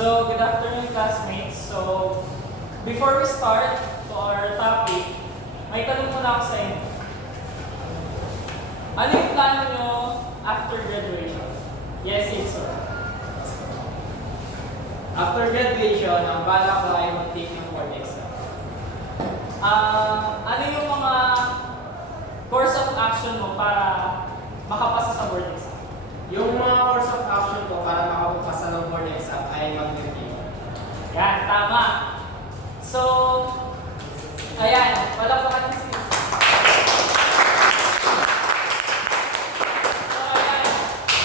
So, good afternoon, classmates. So, before we start to our topic, may tanong muna ako sa inyo. Ano yung plano nyo after graduation? Yes, sir. After graduation, ang bala ko ay mag-take ng board exam. Ano yung mga course of action mo para makapasa sa board exam? Yung mga course of action ko para makapagpasa ng board exam ay mag-review. Yan, tama. So, ayan, wala pa kami sige.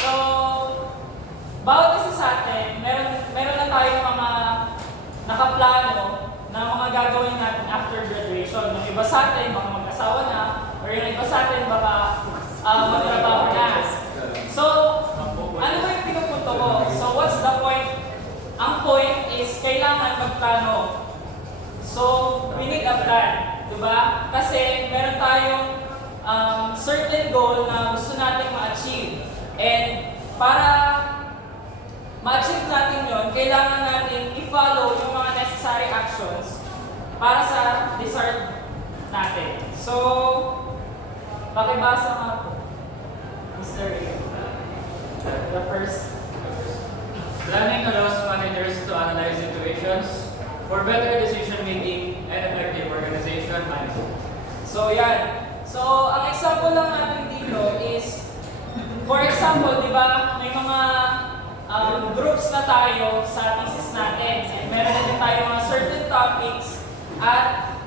So, bawat isa sa atin, meron na tayong mga nakaplano na mga gagawin natin after graduation. Yung iba sa atin, baka mag-asawa na, or yung iba sa atin, baka magtrabaho na. So, ano ba yung pinupunto ko? So, what's the point? Ang point is, kailangan magplano. So, we need a plan. Diba? Kasi meron tayong certain goal na gusto natin ma-achieve. And para ma-achieve natin yon, kailangan natin i-follow yung mga necessary actions para sa desired natin. So, pakibasa nga po. Mr. The first. Planning allows managers to analyze situations for better decision making and effective organization management. So, yan. So, ang example lang natin dito is, for example, di ba, may mga groups na tayo sa thesis natin. And meron na din tayo mga certain topics at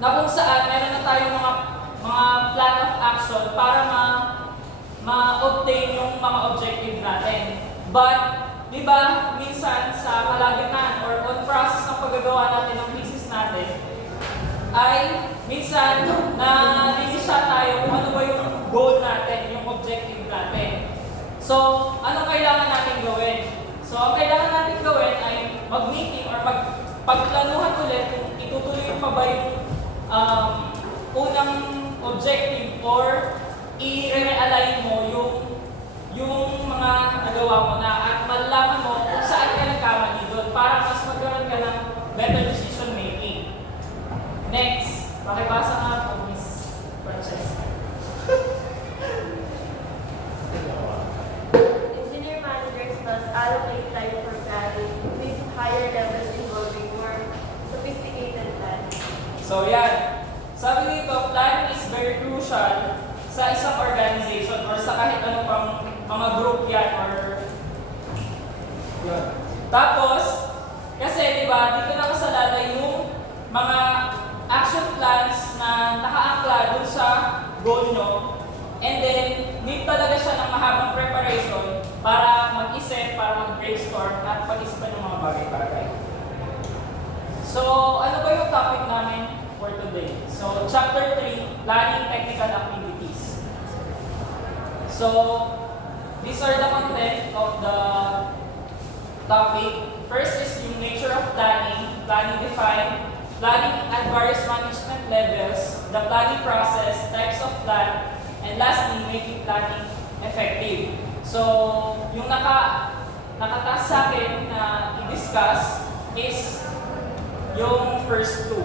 na kung saan meron na tayo mga plan of action para ma-obtain yung mga objective natin. But, di ba, minsan sa kalagitnaan or on process ng paggagawa natin ng thesis natin, ay minsan na-lilisa tayo kung ano ba yung goal natin, yung objective natin. So, ano kailangan natin gawin? So, ang kailangan natin gawin ay mag-meeting or pagplanuhan ulit kung itutuloy pa ba yung unang objective or i-realign mo yung mga nagawa mo na at malalaman mo kung saan ka nagkamali doon para mas magkaroon ka ng better decision making. Next, pakibasa nga po, Miss Francesca. Engineer managers must allocate time for planning with higher levels involving more sophisticated planning. So yan, sabi nito, planning is very crucial sa isang organization or sa kahit ano pang mga group yan or yun. Tapos, kasi di ba, dito nakasalala yung mga action plans na nakaangkla dun sa goal nyo. And then, need talaga siya ng mahabang preparation para mag-isip, para mag-brainstorm at pag-isipan ng mga bagay-bagay. So, ano ba yung topic namin for today? So, Chapter 3, Planning Technical Activities. So, these are the content of the topic. First is yung nature of planning, planning defined, planning at various management levels, the planning process, types of plan, and lastly, making planning effective. So, yung nakataas sa akin na i-discuss is yung first two.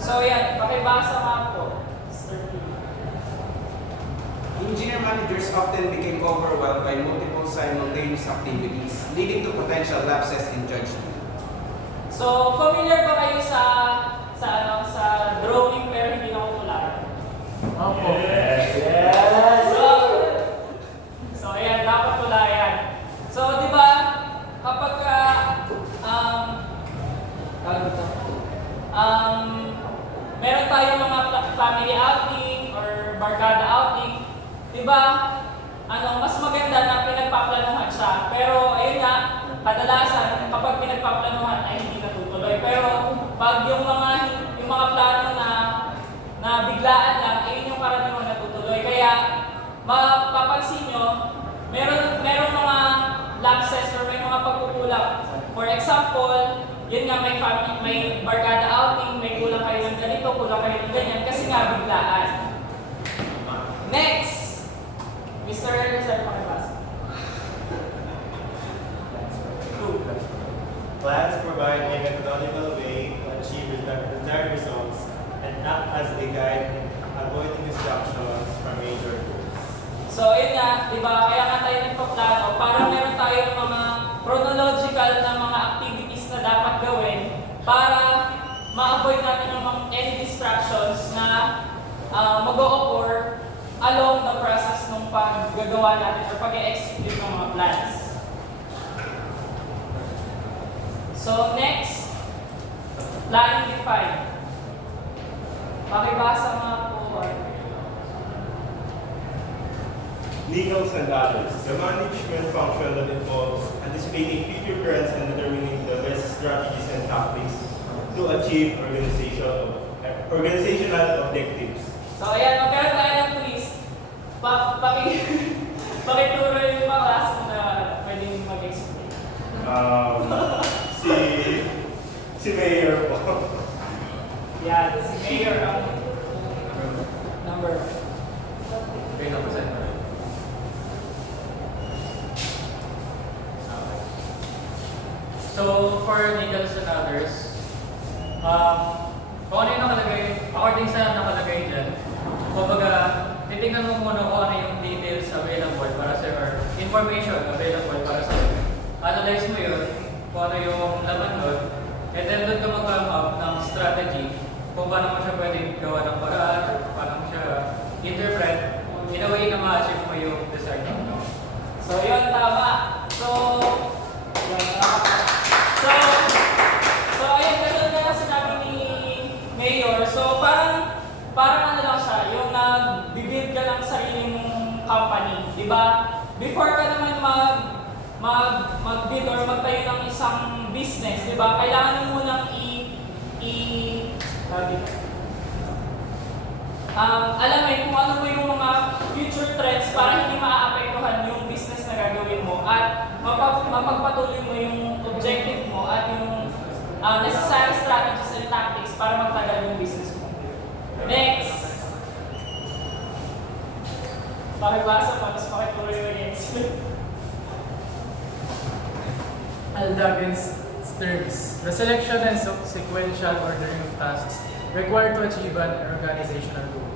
So, yan, pakibasa nga po. Mr. P. Engineer managers often became overwhelmed by multiple simultaneous activities, leading to potential lapses in judgment. So, familiar ba kayo sa drawing pero hindi nakukularan? Opo. Yes! So, ayan, dapat tulayan. So, di ba, kapag meron tayong mga family outing or barkada outing, di ba, mas maganda na pinagpaplanuhan siya. Pero, ayun nga, kadalasan, kapag pinagpaplanuhan ay hindi natutuloy. Pero, pag yung mga plano na biglaan lang, ayun yung karaniwang natutuloy. Kaya, mapapansin nyo, meron mga lapses or may mga pagkukulang. For example, yun nga, may barkada outing, may kulang kayo ng ganito, kulang kayo ng ganyan, kasi nga biglaan. Next, Mr. Rizal, pakibasa. Plans provide a methodological way to achieve desired results and act as a guide in avoiding distractions from major goals. So, yun nga, di ba? Kaya nga tayo nagpaplano para meron tayong mga chronological na mga activities na dapat gawin para ma-avoid natin ng any distractions na mag-o-occur along the process ng paggagawa natin or pag-execute ng mga plans. So, next, planning defined. Pakibasa mga po. Legals and others. The management function that involves anticipating future trends and determining the best strategies and tactics to achieve organizational objectives. So, ayan, magkaroon tayo ng quiz. Pakituro yung mga klase na pwedeng mag-explain. Si Mayor po. Yan, si Mayor ang number. Okay, na-present mo rin. So, for legals and others, kung ano yung nakalagay, according sa nakalagay dyan, kumbaga, titignan mo muna kung ano yung details available para sa or information available para sa iyo. Analyze mo yun, kung ano yung laman nun, and then doon ka mag-come up ng strategy kung paano mo siya pwedeng gawa ng paraan, paano mo siya interpret, in a way na ma-achieve mo yung desired outcome. So, yun, tama. So, yun, ayun, ganun na kasi namin ni Mayor. So, parang ano lang siya, yung nag-build ka ng sarili mong company, di ba? Before ka naman mag-build or magtayo ng isang business, di ba? Kailangan mo munang alamin kung ano mo yung mga future trends para hindi maaapektuhan yung business na gagawin mo at mapagpatuloy mo yung objective mo at yung necessary strategies and tactics para magtagal yung business mo. Next. Pakibasa pa, tapos pakituloy mo against. Aldagen's terms. The selection and sequential ordering of tasks required to achieve an organizational goal.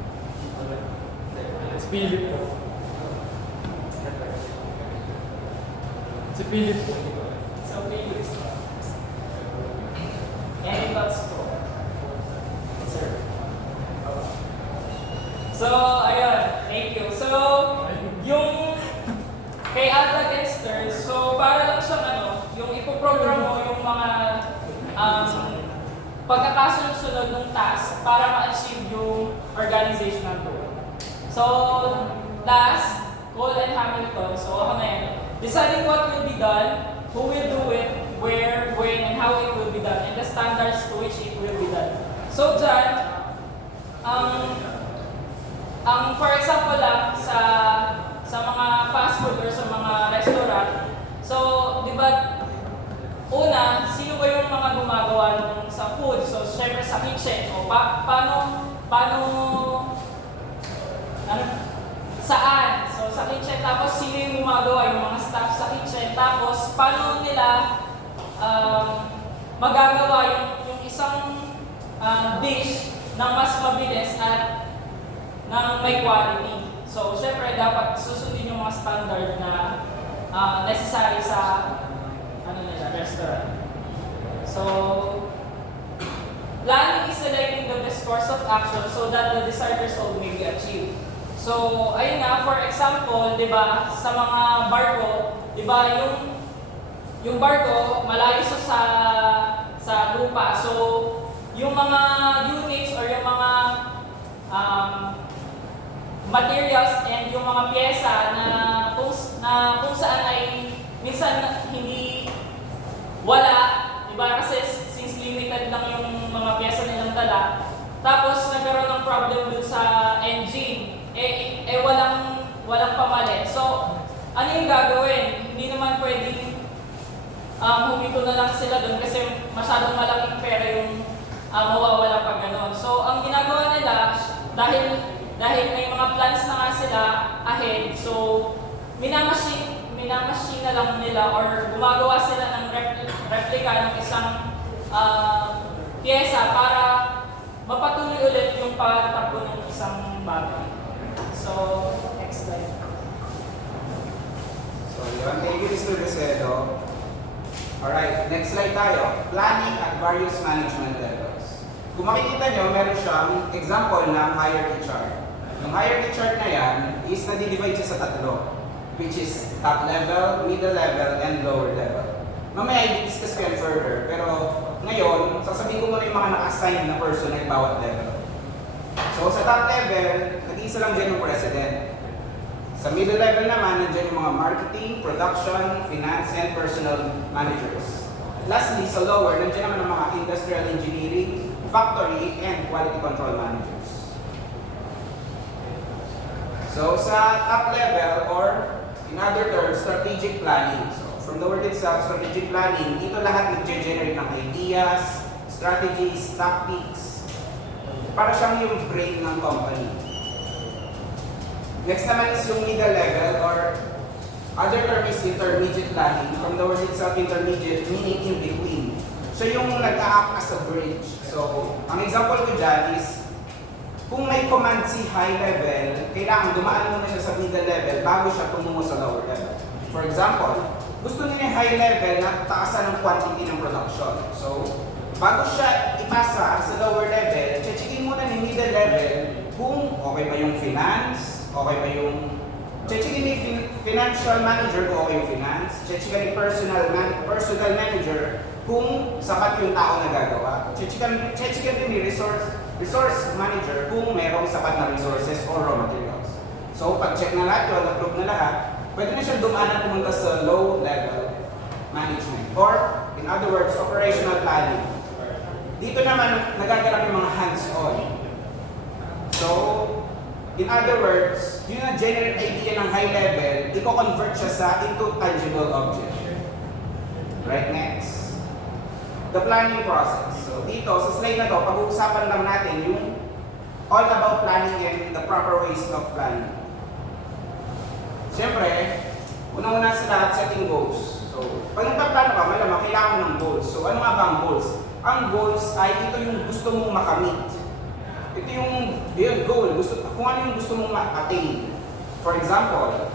Spirit po. Spirit po. So, Felix. Any thoughts po? Sir. So, ayun. Thank you. So, yung kay Alda Dexter, so para lang siyang yung ipoprogram mo yung mga pagkakasunod-sunod ng task para ma-achieve yung organizational goal. So, last, Cole and Hamilton, so ako na yan. Deciding what will be done, who will do it, where, when, and how it will be done, and the standards to which it will be done. So, dyan, for example lang, sa mga fast food or sa mga restaurant, so, di ba, una, sino ba yung mga gumagawa sa food? So, syempre sa kitchen. O, saan? So, sa kitchen. Tapos, sino yung gumagawa? Yung mga staff sa kitchen. Tapos, paano nila magagawa yung isang dish ng mas mabilis at ng may quality. So, syempre, dapat susundin yung mga standard na necessary sa restaurant. So, planning is selecting the best course of action so that the desired result may be achieved. So, ayun nga, for example, di ba, sa mga barko, di ba, yung barko, malayo siya sa lupa. So, yung mga units or yung mga materials and yung mga pyesa na kung saan ay minsan hindi wala, diba? Kasi since limited lang yung mga pyesa nilang dala, tapos nagkaroon ng problem dun sa engine, walang pamalit. So, ano yung gagawin? Hindi naman pwedeng humito na lang sila dun kasi masyadong malaking pera yung mawawala pag gano'n. So, ang ginagawa nila, dahil may mga plans na nga sila ahead, so minamachine pinamachine na lang nila or gumagawa sila ng replica ng isang pyesa para mapatuloy ulit yung pagtakbo ng isang bagay. So, next slide. So yun, thank you Mr. Becerro. Alright, next slide tayo. Planning at various management levels. Kung makikita nyo, meron siyang example ng hierarchy chart. Yung hierarchy chart na yan is na-divide siya sa tatlo, which is top level, middle level, and lower level. Mamaya i-discuss ko yan further, pero ngayon, sasabihin ko muna yung mga naka-assign na person at bawat level. So sa top level, nag-iisa lang dyan yung president. Sa middle level naman, nandiyan yung mga marketing, production, finance, and personal managers. Lastly, sa lower, nandiyan naman ang mga industrial engineering, factory, and quality control managers. So sa top level, or in other terms, strategic planning. So from the word itself, strategic planning, dito lahat nag-generate ng ideas, strategies, tactics, para siyang yung brain ng company. Next naman is yung middle level, or other term is intermediate planning. From the word itself, intermediate, meaning in between. So yung nag-act as a bridge. So, ang example ko dyan is, kung may command si high level, kailangan dumaan muna siya sa middle level bago siya tumungo sa lower level. For example, gusto niya yung high level na taasan ng quantity ng production. So, bago siya ipasa sa lower level, checkin muna ni middle level kung okay ba yung finance, okay ba yung checkin ni financial manager kung okay yung finance, checkin ni personal manager kung sapat yung tao na gagawa, checkin din ni resource manager kung merong sapat na resources or raw materials. So pag check na lahat yun, approve na lahat, pwede na siya dumaanan pumunta sa low level management, or in other words, operational planning. Dito naman nagaganap yung mga hands-on. So in other words, yung na-generate idea ng high level, i-convert siya into tangible object. Right, next. The planning process. So dito, sa slide na to, pag-uusapan lang natin yung all about planning and the proper ways of planning. Siyempre, unang-una sa lahat, setting goals. So, pag nagpaplano ka, malamang kailangan ng goals. So ano nga ba ang goals? Ang goals ay ito yung gusto mong makamit. Ito yung goal, kung ano yung gusto mong ma-attain. For example,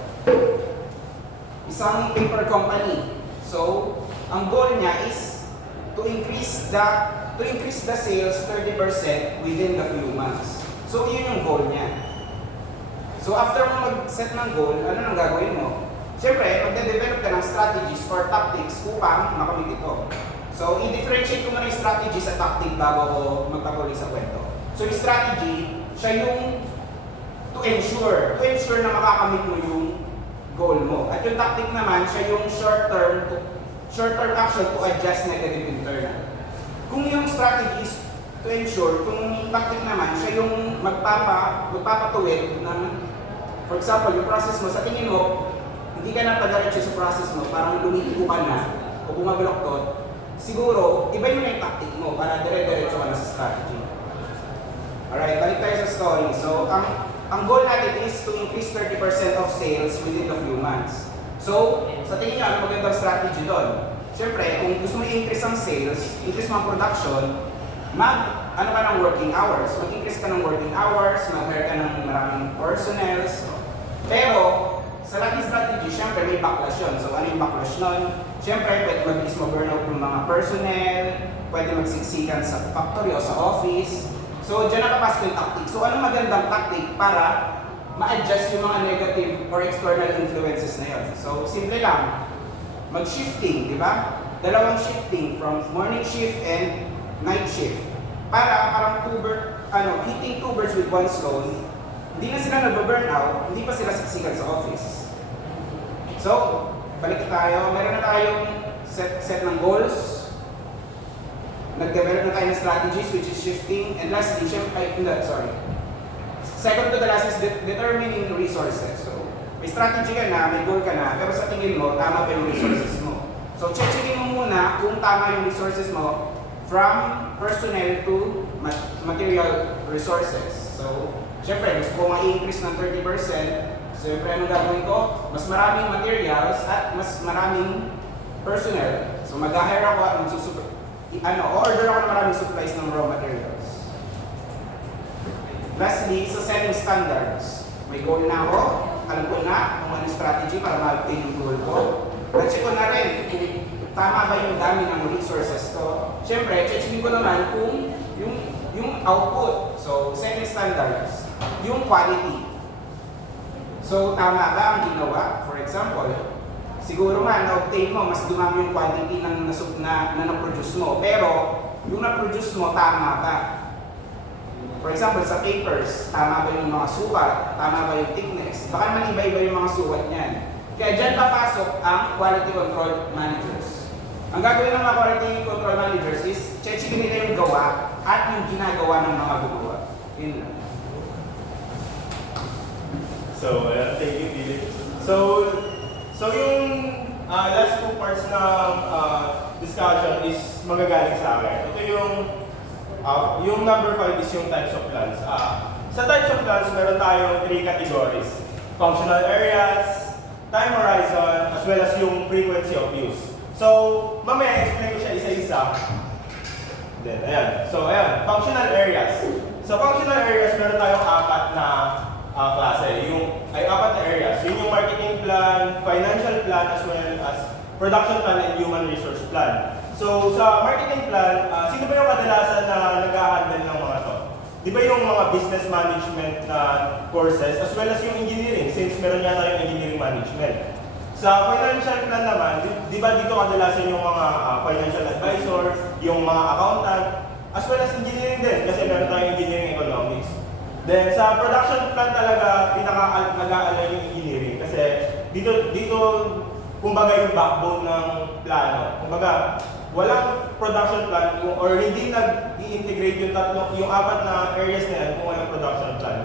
isang paper company. So, ang goal niya is to increase the sales 30% within the few months. So, yun yung goal niya. So, after mo mag-set ng goal, ano nang gagawin mo? Siyempre, magde-develop ka ng strategies or tactics upang makamit ito. So, i-differentiate ko muna yung strategy sa tactic bago ko magpatuloy sa kwento. So, yung strategy, siya yung to ensure na makakamit mo yung goal mo. At yung tactic naman, siya yung short-term action to adjust negative internal. Kung yung strategy is to ensure, kung yung tactic naman, siya yung magpapatuwid ng, for example, yung process mo, sa tingin mo, hindi ka na padaretso sa process mo, parang lumitigo ka na, o bumabaloktot, siguro, iba yung tactic mo para dire-diretso ka na sa strategy. Alright, balik tayo sa story. So, ang goal natin is to increase 30% of sales within a few months. So, sa tingin nyo, ano magandang strategy doon? Siyempre, kung gusto mo i-increase ang sales, increase mo ang production, ano ka ng working hours? Mag-increase ka ng working hours, mag-hire ka ng maraming personnels. Pero, sa lahat ng strategy, siyempre may backlash yun. So, ano yung backlash nun? Siyempre, pwede mabilis mag-burnout yung mga personnel, pwede magsiksikan sa factory o sa office. So, dyan nakapasok yung tactic. So, anong magandang tactic para ma-adjust yung mga negative or external influences na yun? So, simple lang. Mag-shifting, di ba? Dalawang shifting from morning shift and night shift. Para parang hitting two birds with one stone, hindi na sila nag-burnout, hindi pa sila siksikan sa office. So, balik tayo. Meron na tayong set ng goals. Nag-develop na tayo ng strategies, which is shifting. And lastly, second to the last is determining resources. So, may strategy ka na, may goal ka na, pero sa tingin mo, tama ba yung resources mo? So, checkin mo muna kung tama yung resources mo from personnel to material resources. So, syempre, gusto ko ma-increase ng 30%. Siyempre, anong gagawin ko? Mas maraming materials at mas maraming personnel. So mag-hire ako at order ako ng maraming supplies ng raw materials. Lastly, sa setting standards. May goal na ako, alam ko na kung anong strategy para ma-obtain yung goal ko. Na-check ko na rin kung tama ba yung dami ng resources ko. Siyempre, checkin ko naman kung yung output. So, setting standards. Yung quality. So, tama ba ang ginawa? For example, siguro nga, na-obtain mo, mas dumami yung quantity ng na-produce mo. Pero, yung na-produce mo, tama ba? For example, sa papers, tama ba yung mga sukat? Tama ba yung thickness? Baka naman iba-iba yung mga sukat niyan. Kaya dyan papasok ang quality control managers. Ang gagawin ng mga quality control managers is checkin nila yung gawa at yung ginagawa ng mga gumawa. Yun lang. So, thank you, Philip. So yung last two parts ng discussion is magagaling sa akin. Ito yung number 5 is yung types of plans. Sa types of plans, meron tayong 3 categories. Functional areas, time horizon, as well as yung frequency of use. So, mamaya explain ko siya isa-isa. Then, ayan. So, ayan, functional areas. Sa functional areas, meron tayong 4 na klase. Apat na areas. Yun yung marketing plan, financial plan, as well as production plan and human resource plan. So, sa marketing plan, sino ba yung kadalasan na nag-a-handle ng mga to? Di ba yung mga business management na courses, as well as yung engineering, since meron nga tayong engineering management. Sa financial plan naman, di ba dito kadalasan yung mga financial advisors, yung mga accountant, as well as engineering din, kasi meron tayong engineering economics. Then sa production plan talaga, nag-aalala yung engineering, kasi dito kumbaga yung backbone ng plano. Kumbaga, walang production plan or hindi nag-i-integrate yung 4 na areas na yan kung walang production plan.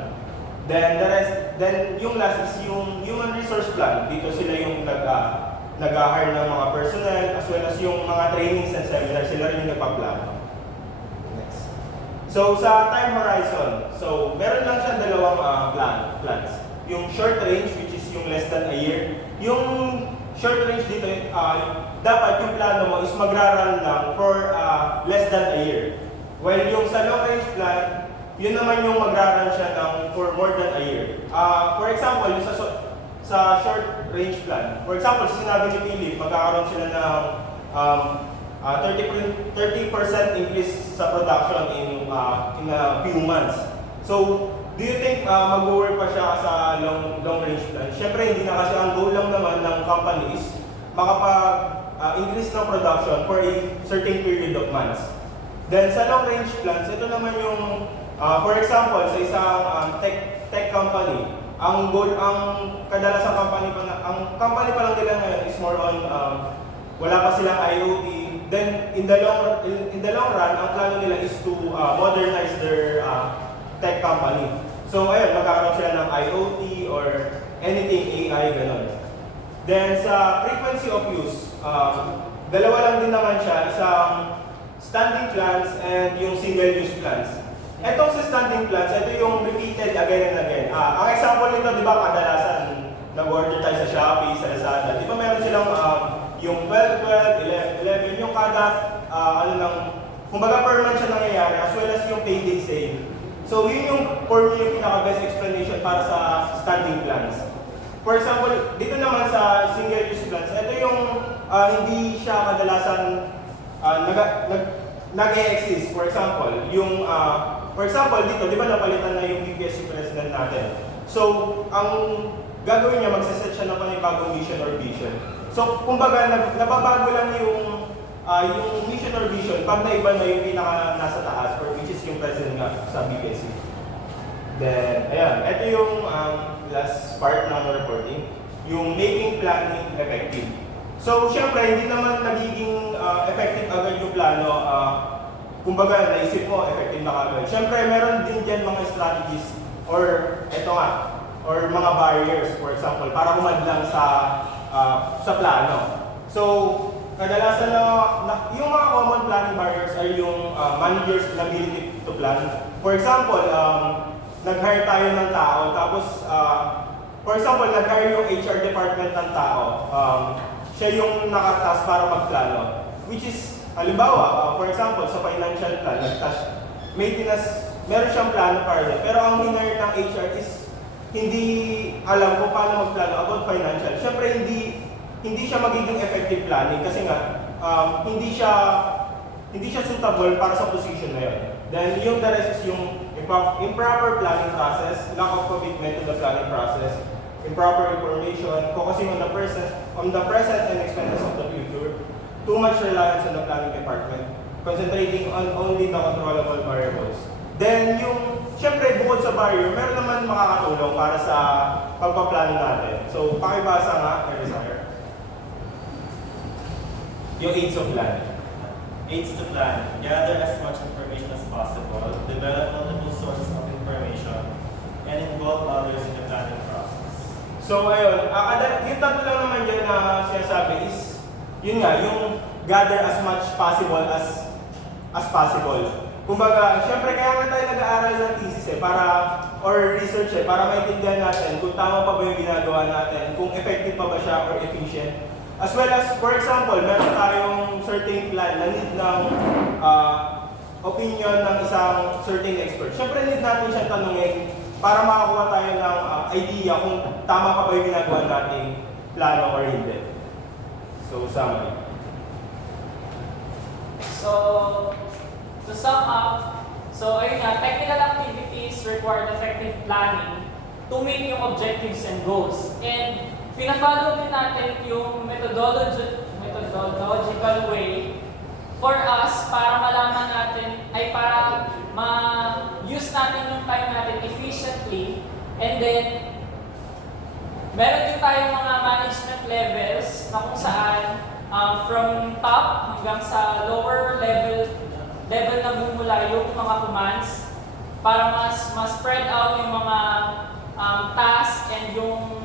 Then yung last is yung human resource plan. Dito sila yung nag-hire ng mga personnel as well as yung mga trainings and seminars, sila rin yung nagpa-plano. Next. So sa time horizon, so meron lang siya 2 plans. Yung short range, which is yung less than a year. Yung short range dito, dapat yung plano mo is magra-run lang for less than a year. While yung sa long range plan, yun naman yung magra-run siya ng for more than a year. For example, yung sa short range plan, for example, sinabi ni Philip, magkakaroon sila ng 30% increase sa production in a few months. So, do you think mag-work pa siya sa long range plan? Siyempre, hindi na kasi ang goal lang naman ng company is makapag-increase ng production for a certain period of months. Then sa long range plans, ito naman yung, for example, sa isang tech company, ang kadalasang company pa lang nila ngayon is more on, wala pa silang IoT. Then in the long run, ang plano nila is to modernize their tech company. So ayun, magkakaroon sila ng IoT or anything AI, gano'n. Then sa frequency of use, dalawa lang din naman siya, isang standing plans and yung single-use plans. Etong sa standing plans, ito yung repeated again and again. Ang example nito, di ba, kadalasan nag-order tayo sa Shopee, sa Lazada. Di ba meron silang yung 12, 11, yung kada, kumbaga per month siya nangyayari, as well as yung payday sale. So yun yung, for me, yung pinaka-best explanation para sa standing plans. For example, dito naman sa single-use plans, ito yung hindi siya kadalasan nag-e-exist. For example, dito, di ba napalitan na yung PPSC president natin? So, ang gagawin niya, magsiset siya ng panibagong mission or vision. So, kumbaga, nababago lang yung mission or vision pag naiba na yung pinaka nasa taas, or which is yung president nga sa PPSC. Then, ayan, ito yung last part ng reporting, yung making planning effective. So, syempre, hindi naman nagiging effective agad yung plano. Kumbaga, naisip mo, effective na kagad. Syempre, meron din dyan mga strategies or mga barriers, for example, para humadlang sa plano. So, kadalasan yung mga common planning barriers ay yung manager's inability to plan. For example, nag-hire tayo ng tao, tapos for example, nag-hire yung HR department ng tao, siya yung nakatas para magplano. Which is, halimbawa, for example, sa financial plan, maintenance, meron siyang plano para din. Pero ang hinire ng HR is hindi alam kung paano magplano about financial. Siyempre, hindi siya magiging effective planning kasi nga, hindi siya suitable para sa position na yun. Then yung the rest is yung improper planning process, lack of commitment to the planning process, improper information, focusing on the present and expenses of the future, too much reliance on the planning department, concentrating on only the controllable variables. Then yung, syempre bukod sa barrier, meron naman makakatulong para sa pagpaplano natin. So pakibasa nga, Desire. Yung aids of planning. Aids to plan. Gather as much information as possible. Develop multiple sources of information. And involve others in the planning process. So ayun, yung tatlo lang naman dyan na sinasabi is, yun nga, yung gather as much possible as possible. Kumbaga, syempre kaya nga tayo nag-aaral ng thesis or research para maintindihan natin kung tama pa ba yung ginagawa natin, kung effective pa ba siya or efficient. As well as, for example, meron tayong certain plan na need ng opinion ng isang certain expert. Syempre need natin siyang tanungin para makakuha tayo ng idea kung tama pa ba yung ginagawa nating plano or hindi. So, summary. So, to sum up, so ayun nga, technical activities require effective planning to meet yung objectives and goals. And pina-follow din natin yung methodological way for us para malaman natin, ay para ma-use natin yung time natin efficiently. And then, meron din tayong mga management levels na kung saan from top hanggang sa lower level na bumula yung mga commands para mas spread out yung mga tasks and yung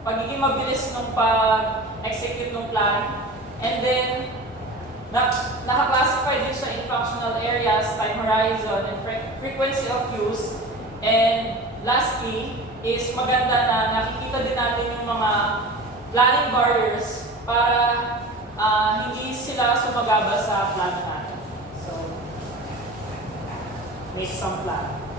pagiging mabilis ng pag-execute ng plan. And then, naka-classify din siya in functional areas, time horizon, and frequency of use. And lastly, is maganda na nakikita din natin yung mga planning barriers para hindi sila sumagaba sa plan natin. So, make some plan.